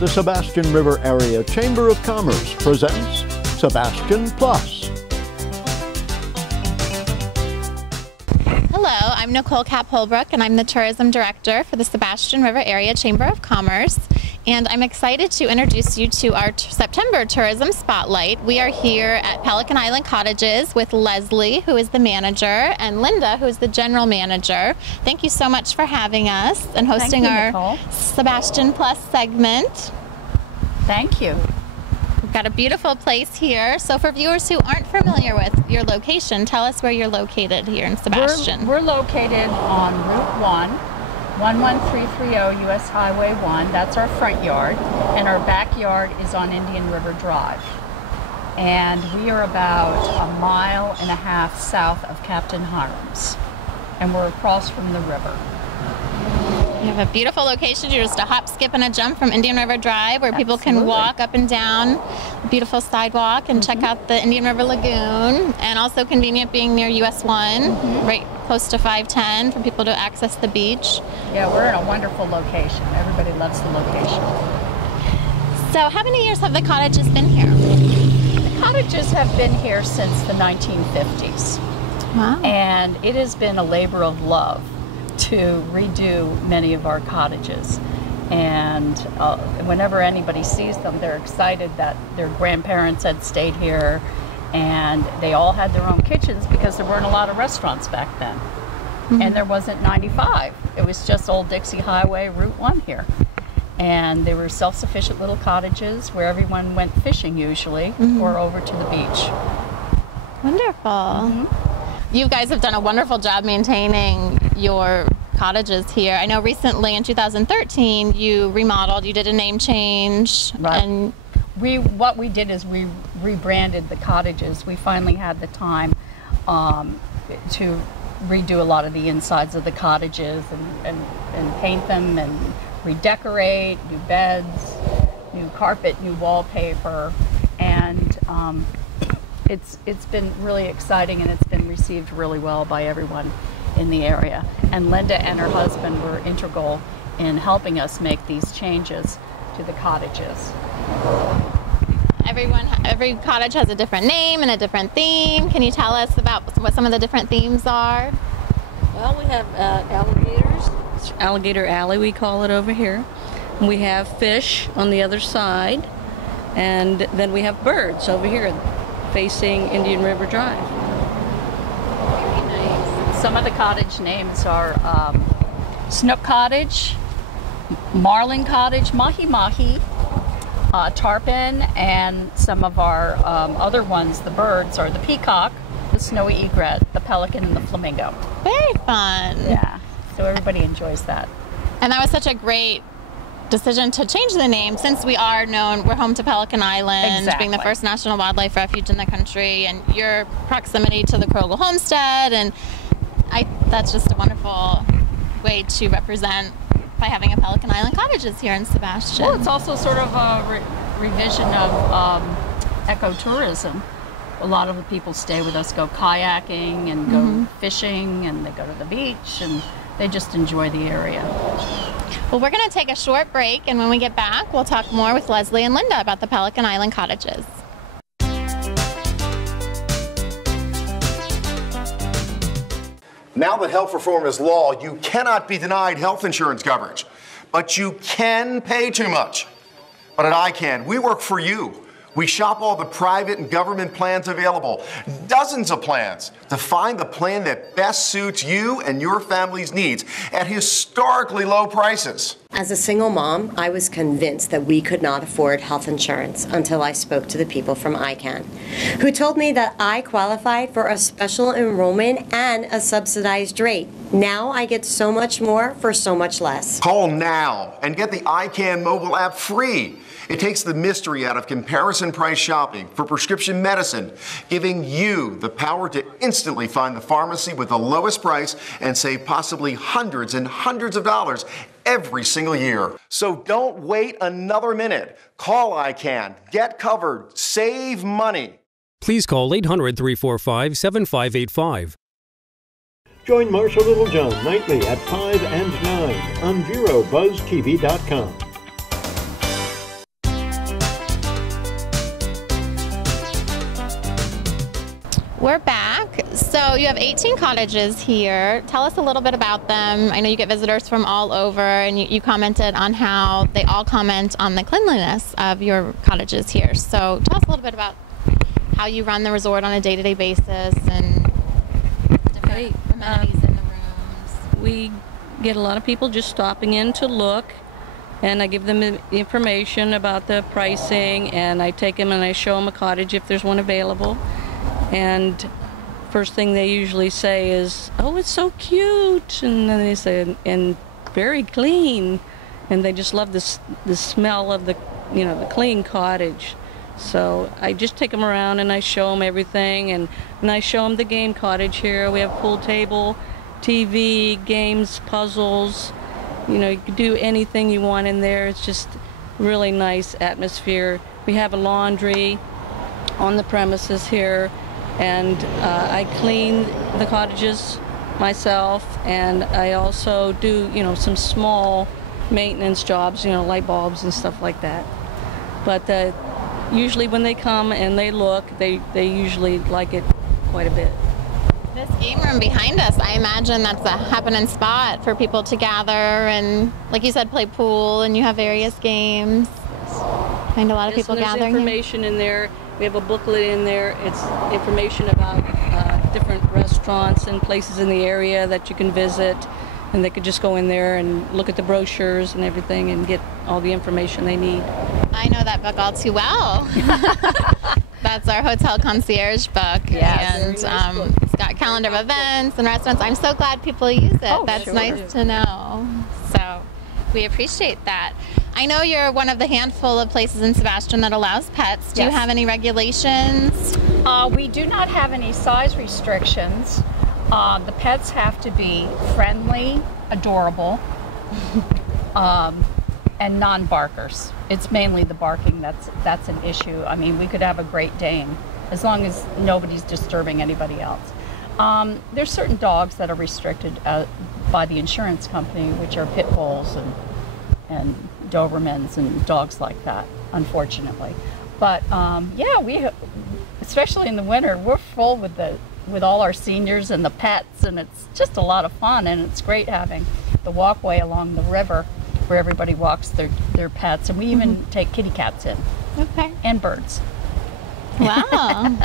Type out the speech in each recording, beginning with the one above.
The Sebastian River Area Chamber of Commerce presents Sebastian Plus. Hello, I'm Nicole Capp, and I'm the Tourism Director for the Sebastian River Area Chamber of Commerce. And I'm excited to introduce you to our September Tourism Spotlight. We are here at Pelican Island Cottages with Leslie, who is the manager, and Linda, who is the general manager. Thank you so much for having us and hosting our Sebastian Plus segment. Thank you. We've got a beautiful place here. So for viewers who aren't familiar with your location, tell us where you're located here in Sebastian. We're located on Route 1, 11330 US Highway 1. That's our front yard. And our backyard is on Indian River Drive. And we are about 1.5 miles south of Captain Hiram's. And we're across from the river. You have a beautiful location. You're just a hop, skip, and a jump from Indian River Drive, where people can walk up and down the beautiful sidewalk and check out the Indian River Lagoon, and also convenient being near US 1, right close to 510 for people to access the beach. Yeah, we're in a wonderful location. Everybody loves the location. So how many years have the cottages been here? The cottages have been here since the 1950s. Wow. And it has been a labor of love to redo many of our cottages, and whenever anybody sees them, they're excited that their grandparents had stayed here, and they all had their own kitchens because there weren't a lot of restaurants back then. And there wasn't 95. It was just Old Dixie Highway, Route 1 here, and they were self-sufficient little cottages where everyone went fishing usually or over to the beach. Wonderful. You guys have done a wonderful job maintaining your cottages here. I know recently in 2013 you remodeled, you did a name change. Right. And what we did is we rebranded the cottages. We finally had the time to redo a lot of the insides of the cottages and paint them and redecorate, new beds, new carpet, new wallpaper, and it's been really exciting, and it's been received really well by everyone in the area. And Linda and her husband were integral in helping us make these changes to the cottages. Every cottage has a different name and a different theme. Can you tell us about what some of the different themes are? Well, we have alligators, Alligator Alley we call it over here. We have fish on the other side, and then we have birds over here facing Indian River Drive. Very nice. Some of the cottage names are Snook Cottage, Marlin Cottage, Mahi Mahi, Tarpon, and some of our other ones, the birds, are the peacock, the snowy egret, the pelican, and the flamingo. Very fun. Yeah, so everybody enjoys that. And that was such a great decision to change the name, since we're home to Pelican Island, being the first national wildlife refuge in the country, and your proximity to the Krogel Homestead, and that's just a wonderful way to represent by having a Pelican Island Cottages here in Sebastian. Well, it's also sort of a revision of ecotourism. A lot of the people stay with us, go kayaking and go fishing, and they go to the beach, and they just enjoy the area. Well, we're going to take a short break, and when we get back, we'll talk more with Leslie and Linda about the Pelican Island Cottages. Now that health reform is law, you cannot be denied health insurance coverage, but you can pay too much. But at ICANN, we work for you. We shop all the private and government plans available, dozens of plans, to find the plan that best suits you and your family's needs at historically low prices. As a single mom, I was convinced that we could not afford health insurance until I spoke to the people from ICANN, who told me that I qualified for a special enrollment and a subsidized rate. Now I get so much more for so much less. Call now and get the ICANN mobile app free. It takes the mystery out of comparison price shopping for prescription medicine, giving you the power to instantly find the pharmacy with the lowest price and save possibly hundreds and hundreds of dollars every single year. So don't wait another minute. Call ICANN, get covered, save money. Please call 800-345-7585. Join Marsha Littlejohn nightly at 5 and 9 on VeroBuzzTV.com. We're back. So you have 18 cottages here. Tell us a little bit about them. I know you get visitors from all over, and you commented on how they all comment on the cleanliness of your cottages here. So tell us a little bit about how you run the resort on a day-to-day basis and different amenities in the rooms. We get a lot of people just stopping in to look, and I give them the information about the pricing, and I take them and I show them a cottage if there's one available. And first thing they usually say is, "Oh, it's so cute," and then they say, "and very clean," and they just love the smell of the clean cottage. So I just take them around and I show them everything, and I show them the game cottage here. We have pool table, TV, games, puzzles. You can do anything you want in there. It's just really nice atmosphere. We have a laundry on the premises here. And I clean the cottages myself, and I also do, some small maintenance jobs, light bulbs and stuff like that. But usually when they come and they look, they usually like it quite a bit. This game room behind us, I imagine that's a happening spot for people to gather and, like you said, play pool, and you have various games. Find a lot of people gathering. There's information in there. We have a booklet in there. It's information about different restaurants and places in the area that you can visit, and they could just go in there and look at the brochures and everything and get all the information they need. I know that book all too well. That's our hotel concierge book. Yes. And it's got calendar of events and restaurants. I'm so glad people use it. Oh, That's sure. nice to know. So we appreciate that. I know you're one of the handful of places in Sebastian that allows pets. Do you Yes. have any regulations? We do not have any size restrictions. The pets have to be friendly, adorable, and non-barkers. It's mainly the barking that's an issue. I mean, we could have a Great Dane as long as nobody's disturbing anybody else. There's certain dogs that are restricted by the insurance company, which are pit bulls and Dobermans and dogs like that, unfortunately. But yeah, especially in the winter, we're full with all our seniors and the pets, and it's just a lot of fun, and it's great having the walkway along the river where everybody walks their pets, and we even take kitty cats in. Okay. And birds. Wow.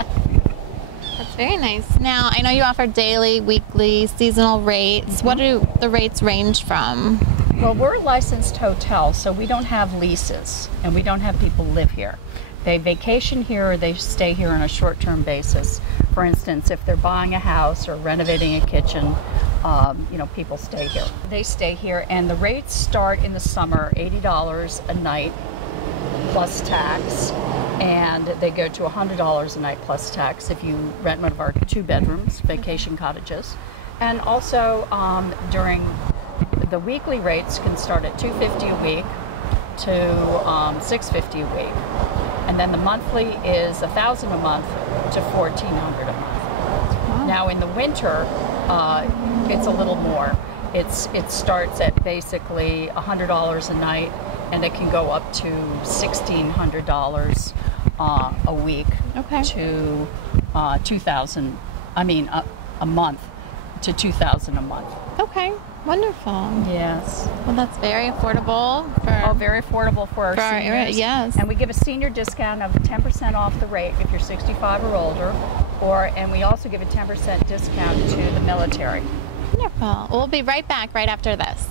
That's very nice. Now, I know you offer daily, weekly, seasonal rates. What do the rates range from? Well, we're a licensed hotel, so we don't have leases, and we don't have people live here. They vacation here or they stay here on a short-term basis. For instance, if they're buying a house or renovating a kitchen, people stay here. They stay here, and the rates start in the summer, $80 a night plus tax, and they go to $100 a night plus tax if you rent one of our 2 bedrooms, vacation cottages. And also during the weekly rates can start at $250 a week to $650 a week. And then the monthly is $1,000 a month to $1,400 a month. Wow. Now in the winter, it's a little more. It starts at basically $100 a night, and it can go up to $1,600 a week to $2,000. I mean, a month to $2,000 a month. Okay. Wonderful. Yes. Well, that's very affordable Very affordable for our seniors. area, yes. And we give a senior discount of 10% off the rate if you're 65 or older, and we also give a 10% discount to the military. Wonderful. We'll be right back right after this.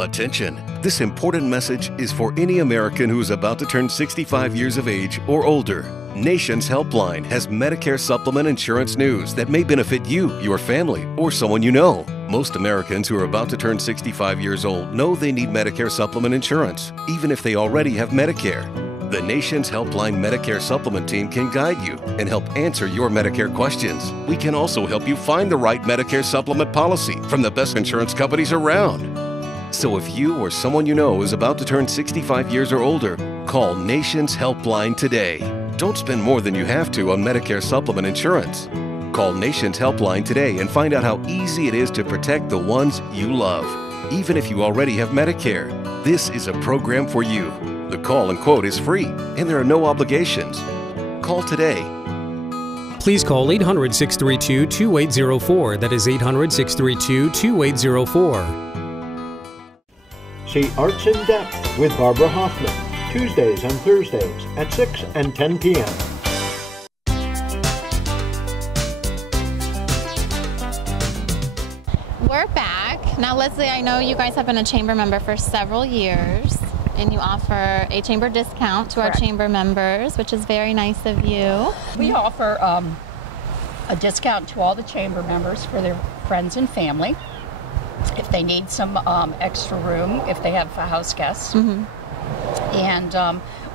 Attention! This important message is for any American who is about to turn 65 years of age or older. Nation's Helpline has Medicare supplement insurance news that may benefit you, your family, or someone you know. Most Americans who are about to turn 65 years old know they need Medicare supplement insurance, even if they already have Medicare. The Nation's Helpline Medicare Supplement Team can guide you and help answer your Medicare questions. We can also help you find the right Medicare supplement policy from the best insurance companies around. So if you or someone you know is about to turn 65 years or older, call Nation's Helpline today. Don't spend more than you have to on Medicare supplement insurance. Call Nation's Helpline today and find out how easy it is to protect the ones you love. Even if you already have Medicare, this is a program for you. The call and quote is free, and there are no obligations. Call today. Please call 800-632-2804. That is 800-632-2804. See Arts in Depth with Barbara Hoffman, Tuesdays and Thursdays at 6 and 10 p.m. We're back. Now, Leslie, I know you guys have been a chamber member for several years, and you offer a chamber discount to Correct. our chamber members, which is very nice of you. We offer a discount to all the chamber members for their friends and family if they need some extra room, if they have house guests. And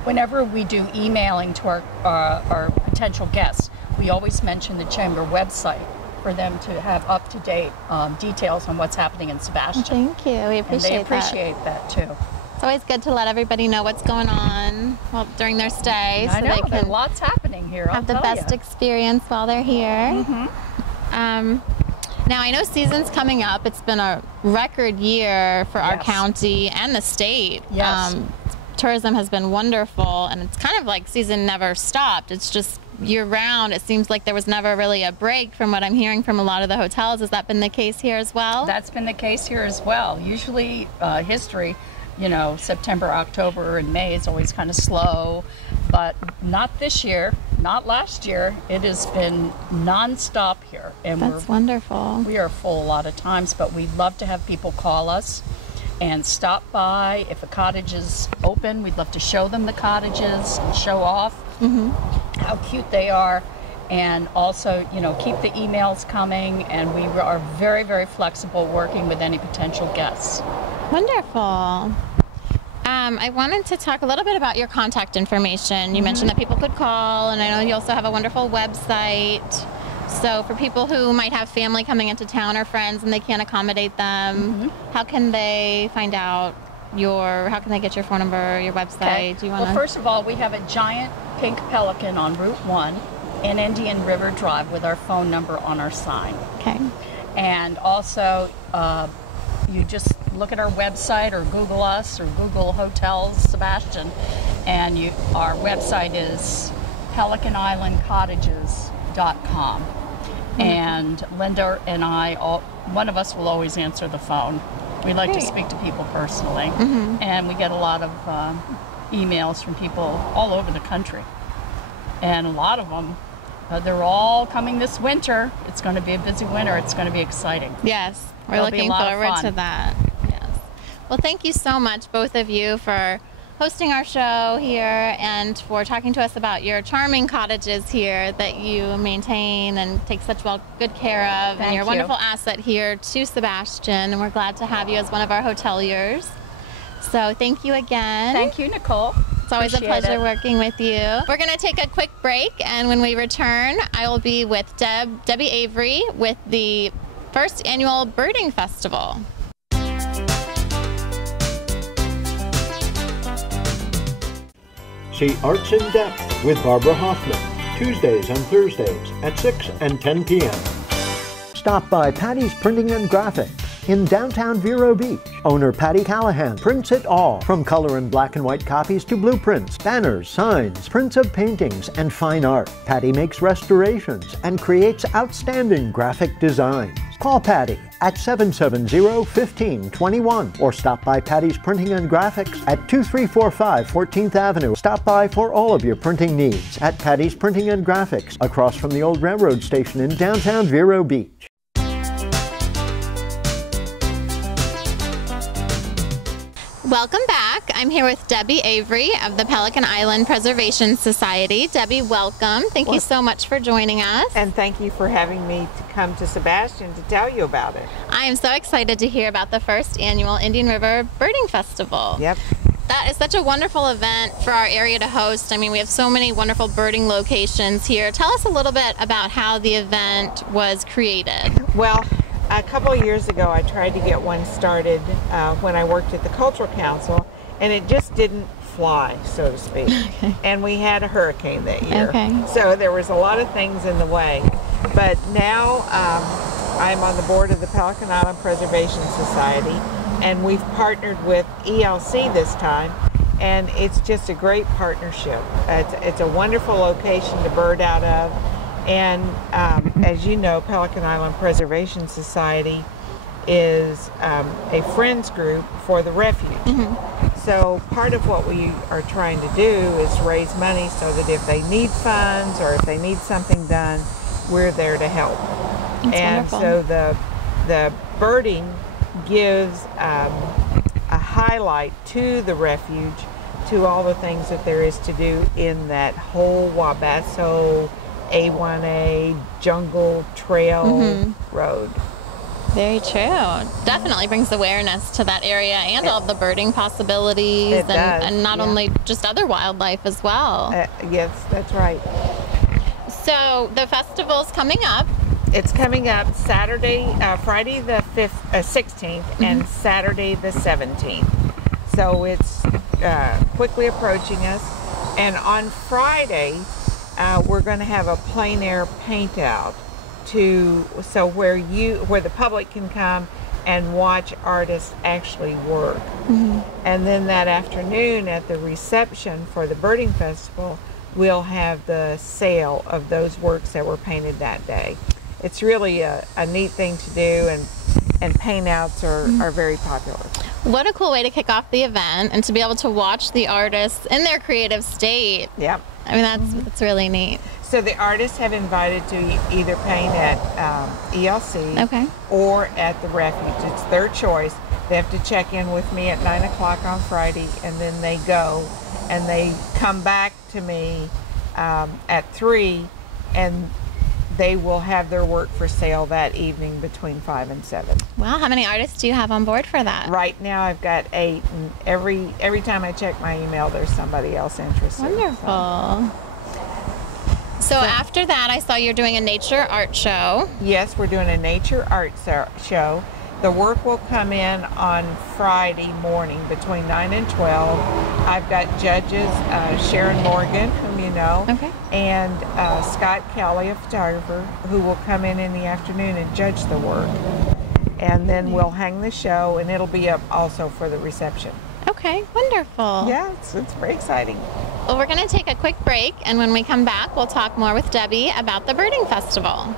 whenever we do emailing to our potential guests, we always mention the chamber website for them to have up-to-date details on what's happening in Sebastian. Thank you. We appreciate And they appreciate that too. It's always good to let everybody know what's going on during their stay, I so know, they there's can lots happening here. have the best experience while they're here. Now, I know season's coming up. It's been a record year for our county and the state. Yes. Tourism has been wonderful, and it's kind of like season never stopped. It's just year-round. It seems like there was never really a break from what I'm hearing from a lot of the hotels. Has that been the case here as well? That's been the case here as well. Usually history, you know, September, October, and May is always kind of slow, but not this year, not last year. It has been non-stop here. And That's wonderful. We are full a lot of times, but we'd love to have people call us and stop by. If a cottage is open, we'd love to show them the cottages and show off how cute they are. And also, you know, keep the emails coming, and we are very, very flexible working with any potential guests. Wonderful. I wanted to talk a little bit about your contact information. You mentioned that people could call, and I know you also have a wonderful website. So for people who might have family coming into town or friends and they can't accommodate them, how can they find out how can they get your phone number, your website? Okay. Do you want Well, first of all, we have a giant pink Pelican on Route 1 in Indian River Drive with our phone number on our sign. Okay. And also, you just look at our website or Google us or Google Hotels Sebastian, and our website is pelicanislandcottages.com. And Linda and I, one of us will always answer the phone. We like to speak to people personally, and we get a lot of emails from people all over the country. And a lot of them, they're all coming this winter. It's going to be a busy winter. It's going to be exciting. Yes, we're It'll be looking a lot of forward fun. to that. Yes. Well, thank you so much, both of you, for hosting our show here and for talking to us about your charming cottages here that you maintain and take such good care of. Thank and your you. wonderful asset here to Sebastian. And we're glad to have you as one of our hoteliers. So thank you again. Thank you, Nicole. It's always a Appreciate pleasure it. working with you. We're going to take a quick break, and when we return, I will be with Debbie Avery with the first annual birding festival. See Arts in Depth with Barbara Hoffman, Tuesdays and Thursdays at 6 and 10 p.m. Stop by Patty's Printing and Graphics in downtown Vero Beach. Owner Patty Callahan prints it all, from color and black and white copies to blueprints, banners, signs, prints of paintings, and fine art. Patty makes restorations and creates outstanding graphic designs. Call Patty at 770-1521 or stop by Patty's Printing and Graphics at 2345 14th Avenue. Stop by for all of your printing needs at Patty's Printing and Graphics, across from the old railroad station in downtown Vero Beach. Welcome back. I'm here with Debbie Avery of the Pelican Island Preservation Society. Debbie, welcome. Thank you so much for joining us. And thank you for having me to come to Sebastian to tell you about it. I am so excited to hear about the first annual Indian River Birding Festival. Yep. That is such a wonderful event for our area to host. I mean, we have so many wonderful birding locations here. Tell us a little bit about how the event was created. Well, a couple of years ago, I tried to get one started when I worked at the Cultural Council, and it just didn't fly, so to speak. Okay. And we had a hurricane that year. Okay. So there was a lot of things in the way. But now I'm on the board of the Pelican Island Preservation Society, and we've partnered with ELC this time, and it's just a great partnership. It's a wonderful location to bird out of, and as you know, Pelican Island Preservation Society is a friends group for the refuge. So part of what we are trying to do is raise money so that if they need funds or if they need something done, we're there to help. That's and wonderful. So the birding gives a highlight to the refuge, to all the things that there is to do in that whole Wabasso A1A jungle trail road. Very true. Definitely brings awareness to that area and all of the birding possibilities, It does, and not yeah. only just other wildlife as well. Yes, that's right. So the festival's coming up. It's coming up Saturday, Friday the 16th, and Saturday the 17th. So it's quickly approaching us. And on Friday, we're going to have a plein air paint out where the public can come and watch artists actually work. And then that afternoon at the reception for the birding festival, we'll have the sale of those works that were painted that day. It's really a neat thing to do, and paint outs are very popular. What a cool way to kick off the event and to be able to watch the artists in their creative state. Yep. I mean, that's really neat. So the artists have invited to either paint at ELC or at the refuge. It's their choice. They have to check in with me at 9 o'clock on Friday, and then they go and they come back to me at 3, and they will have their work for sale that evening between 5 and 7. Wow, how many artists do you have on board for that? Right now I've got 8, and every time I check my email, there's somebody else interested. Wonderful. So after that, I saw you're doing a nature art show. Yes, we're doing a nature art show. The work will come in on Friday morning between 9 and 12. I've got judges, Sharon Morgan, whom you know, and Scott Kelly, a photographer, who will come in the afternoon and judge the work. And then we'll hang the show, and it'll be up also for the reception. Okay, wonderful. Yeah, it's very exciting. Well, we're going to take a quick break, and when we come back, we'll talk more with Debbie about the birding festival.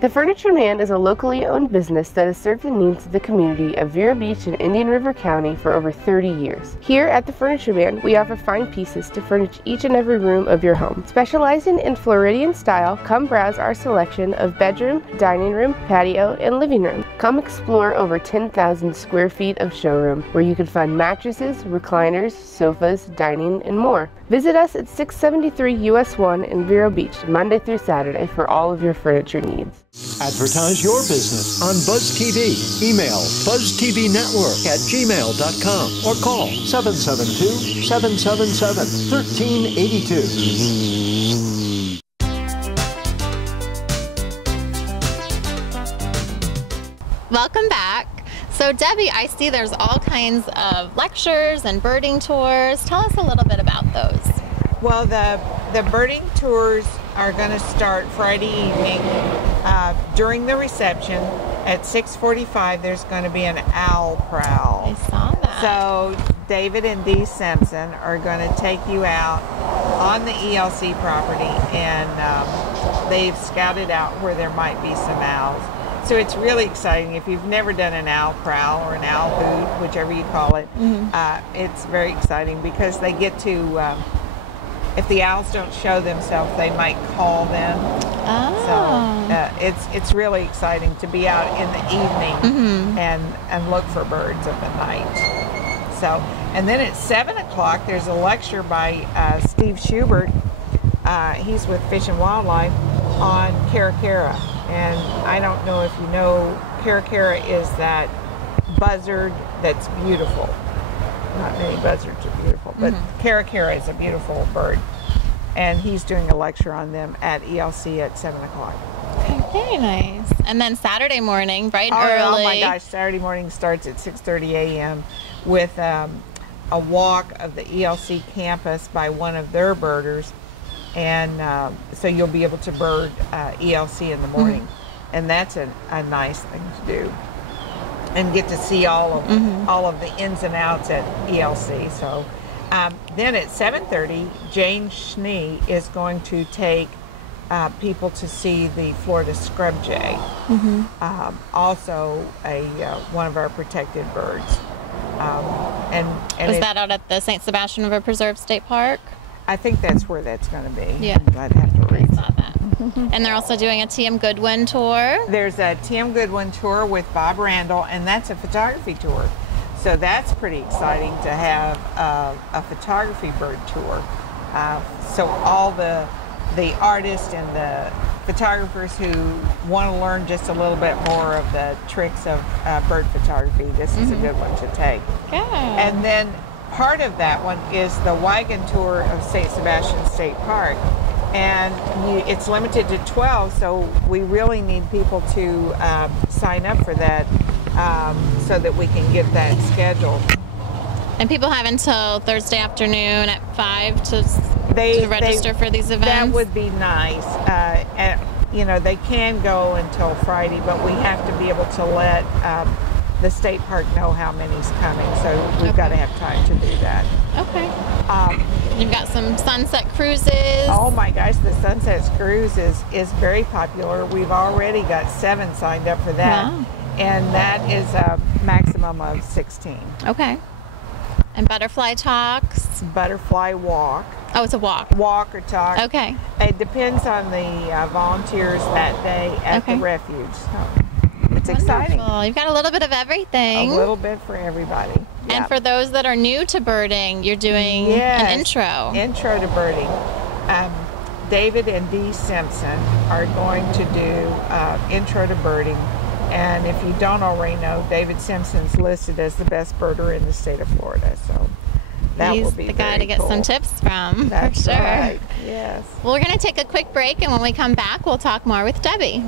The Furniture Man is a locally owned business that has served the needs of the community of Vero Beach and Indian River County for over 30 years. Here at the Furniture Man, we offer fine pieces to furnish each and every room of your home. Specializing in Floridian style, come browse our selection of bedroom, dining room, patio, and living room. Come explore over 10,000 square feet of showroom where you can find mattresses, recliners, sofas, dining, and more. Visit us at 673 US 1 in Vero Beach, Monday through Saturday for all of your furniture needs. Advertise your business on Buzz TV. Email buzztvnetwork@gmail.com or call 772-777-1382. Welcome back. So Debbie, I see there's all kinds of lectures and birding tours. Tell us a little bit about those. Well, the birding tours are going to start Friday evening during the reception at 6:45. There's going to be an owl prowl. I saw that. So David and Dee Simpson are going to take you out on the ELC property, and they've scouted out where there might be some owls. So it's really exciting. If you've never done an owl prowl or an owl boot, whichever you call it, it's very exciting because they get to, if the owls don't show themselves, they might call them. Oh. So it's really exciting to be out in the evening and look for birds of the night. So, and then at 7 o'clock, there's a lecture by Steve Schubert. He's with Fish and Wildlife on caracara. And I don't know if you know, caracara is that buzzard that's beautiful. Not many buzzards are beautiful, but caracara is a beautiful bird. And he's doing a lecture on them at ELC at 7 o'clock. Okay, very nice. And then Saturday morning, bright and early. Oh my gosh, Saturday morning starts at 6:30 a.m. with a walk of the ELC campus by one of their birders, and so you'll be able to bird ELC in the morning, and that's a nice thing to do, and get to see all of the ins and outs at ELC. So then at 7:30, Jane Schnee is going to take people to see the Florida scrub jay, also one of our protected birds. Is that out at the St. Sebastian River Preserve State Park? I think that's where that's going to be. Yeah. I'd have to read. I saw that. And they're also doing a T.M. Goodwin tour. There's a T.M. Goodwin tour with Bob Randall, and that's a photography tour. So that's pretty exciting to have a photography bird tour. So all the artists and the photographers who want to learn just a little bit more of the tricks of bird photography, this is a good one to take. Good. And then part of that one is the wagon tour of St. Sebastian State Park. And it's limited to 12, so we really need people to sign up for that so that we can get that scheduled. And people have until Thursday afternoon at 5 to register for these events? That would be nice. And, you know, they can go until Friday, but we have to be able to let the state park know how many's coming, so we've got to have time to do that. Okay. You've got some sunset cruises. Oh my gosh, the sunset cruise is very popular. We've already got 7 signed up for that. Wow. And that is a maximum of 16. Okay. And butterfly talks? Butterfly walk. Oh, it's a walk. Walk or talk. Okay. It depends on the volunteers that day at the refuge. So it's exciting. You've got a little bit of everything. A little bit for everybody. Yep. And for those that are new to birding, you're doing an intro. Intro to birding. David and Dee Simpson are going to do intro to birding. And if you don't already know, David Simpson's listed as the best birder in the state of Florida. So that will be the guy to get some tips from. That's for sure. Right. Yes. Well, we're going to take a quick break, and when we come back, we'll talk more with Debbie.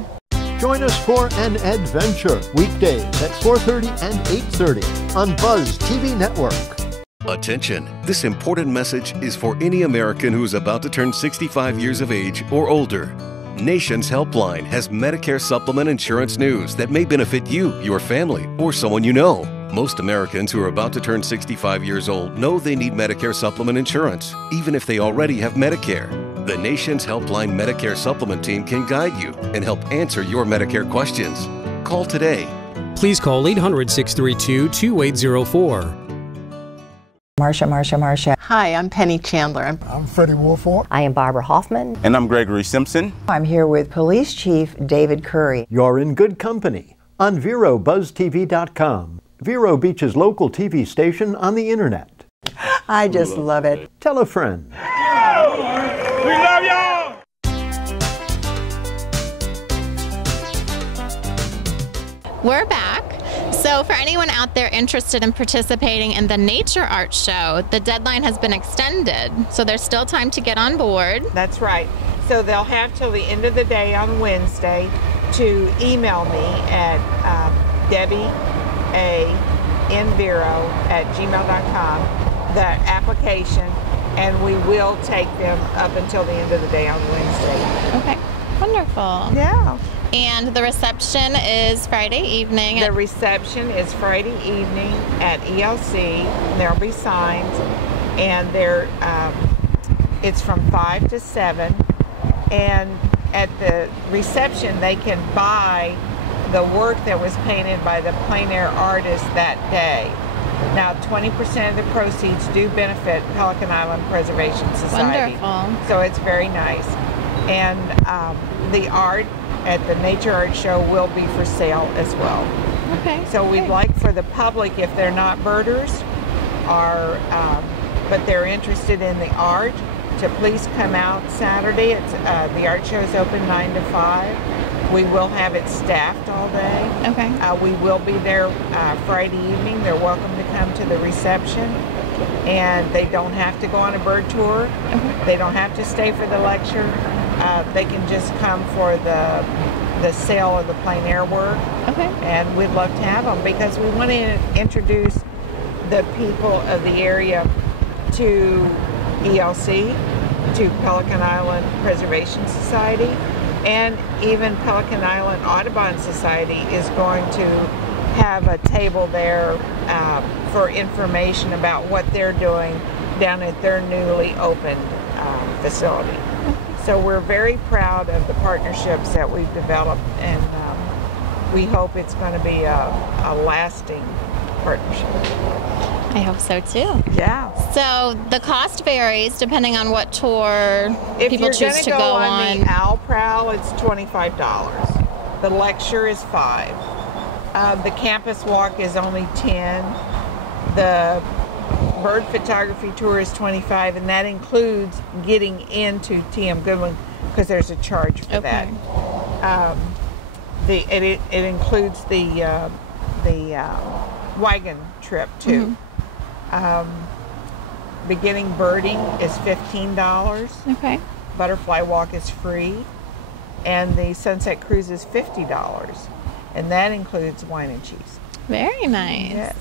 Join us for an adventure weekdays at 4:30 and 8:30 on Buzz TV Network. Attention! This important message is for any American who is about to turn 65 years of age or older. Nation's Helpline has Medicare supplement insurance news that may benefit you, your family, or someone you know. Most Americans who are about to turn 65 years old know they need Medicare supplement insurance, even if they already have Medicare. The Nation's Helpline Medicare supplement team can guide you and help answer your Medicare questions. Call today. Please call 800-632-2804. Marsha. Hi, I'm Penny Chandler. I'm Freddie Wolford. I am Barbara Hoffman. And I'm Gregory Simpson. I'm here with Police Chief David Curry. You're in good company on VeroBuzzTV.com, Vero Beach's local TV station on the internet. I just love it. Tell a friend. We love y'all! We're back. So for anyone out there interested in participating in the Nature Art Show, the deadline has been extended, so there's still time to get on board. That's right. So they'll have till the end of the day on Wednesday to email me at debbieanvero@gmail.com the application, and we will take them up until the end of the day on Wednesday. Okay, wonderful. Yeah. And the reception is Friday evening. The reception is Friday evening at ELC. There'll be signs, and it's from 5 to 7. And at the reception, they can buy the work that was painted by the plein air artist that day. Now, 20% of the proceeds do benefit Pelican Island Preservation Society. Wonderful. So it's very nice. And the art at the Nature Art Show will be for sale as well. Okay. So we'd like for the public, if they're not birders, but they're interested in the art, to please come out Saturday. The art show is open 9 to 5. We will have it staffed all day. Okay. We will be there Friday evening. They're welcome to come to the reception, and they don't have to go on a bird tour. Okay. They don't have to stay for the lecture. They can just come for the sale of the plein air work. Okay. And we'd love to have them because we want to introduce the people of the area to ELC, to Pelican Island Preservation Society, and even Pelican Island Audubon Society is going to have a table there for information about what they're doing down at their newly opened facility. So we're very proud of the partnerships that we've developed, and we hope it's going to be a lasting partnership. I hope so too. Yeah. So the cost varies depending on what tour people choose to go on. If you're going to go on the Owl Prowl, it's $25. The lecture is $5. The campus walk is only $10. The bird photography tour is $25, and that includes getting into TM Goodwin because there's a charge for that. It includes the wagon trip too. Beginning birding is $15. Okay. Butterfly walk is free, and the sunset cruise is $50, and that includes wine and cheese. Very nice. Yes.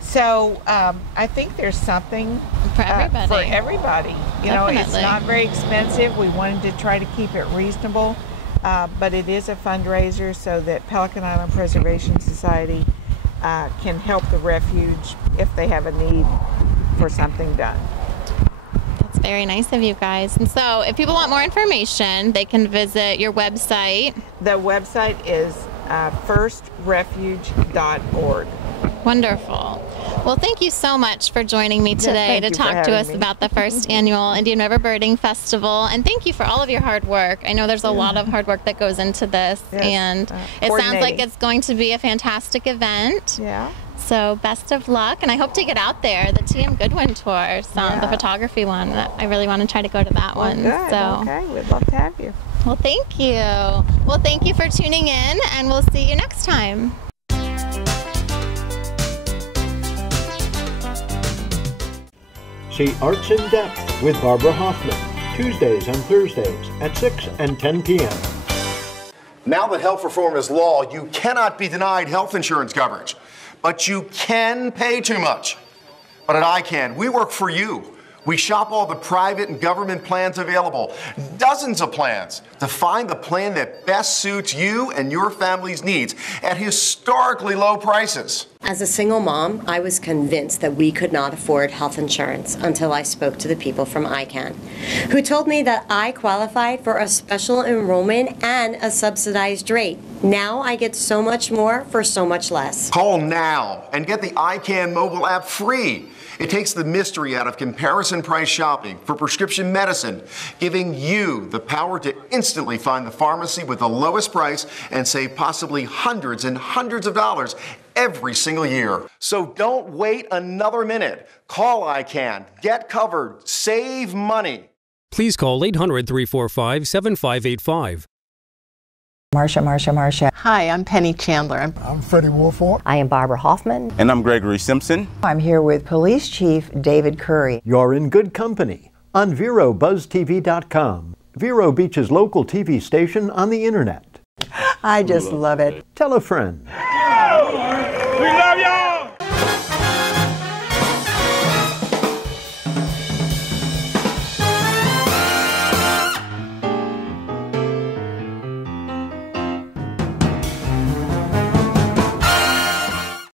So I think there's something for everybody. You know, it's not very expensive. We wanted to try to keep it reasonable, but it is a fundraiser so that Pelican Island Preservation Society can help the refuge if they have a need for something done. That's very nice of you guys. And so if people want more information, they can visit your website. The website is firstrefuge.org. Wonderful. Well, thank you so much for joining me today to talk to us about the first annual Indian River Birding Festival. And thank you for all of your hard work. I know there's a lot of hard work that goes into this, and it sounds like it's going to be a fantastic event. Yeah. So best of luck, and I hope to get out there. The TM Goodwin tour, the photography one, I really want to try to go to that one. Good. So. Okay, we'd love to have you. Well, thank you. Well, thank you for tuning in, and we'll see you next time. See Arts in Depth with Barbara Hoffman, Tuesdays and Thursdays at 6 and 10 p.m. Now that health reform is law, you cannot be denied health insurance coverage. But you can pay too much. But at ICANN, we work for you. We shop all the private and government plans available, dozens of plans, to find the plan that best suits you and your family's needs at historically low prices. As a single mom, I was convinced that we could not afford health insurance until I spoke to the people from ICANN, who told me that I qualified for a special enrollment and a subsidized rate. Now I get so much more for so much less. Call now and get the ICANN mobile app free. It takes the mystery out of comparison price shopping for prescription medicine, giving you the power to instantly find the pharmacy with the lowest price and save possibly hundreds and hundreds of dollars every single year. So don't wait another minute. Call ICANN, get covered, save money. Please call 800-345-7585. Marsha. Hi, I'm Penny Chandler. I'm Freddie Wolford. I am Barbara Hoffman. And I'm Gregory Simpson. I'm here with Police Chief David Curry. You're in good company on VeroBuzzTV.com, Vero Beach's local TV station on the internet. I just love it. Tell a friend.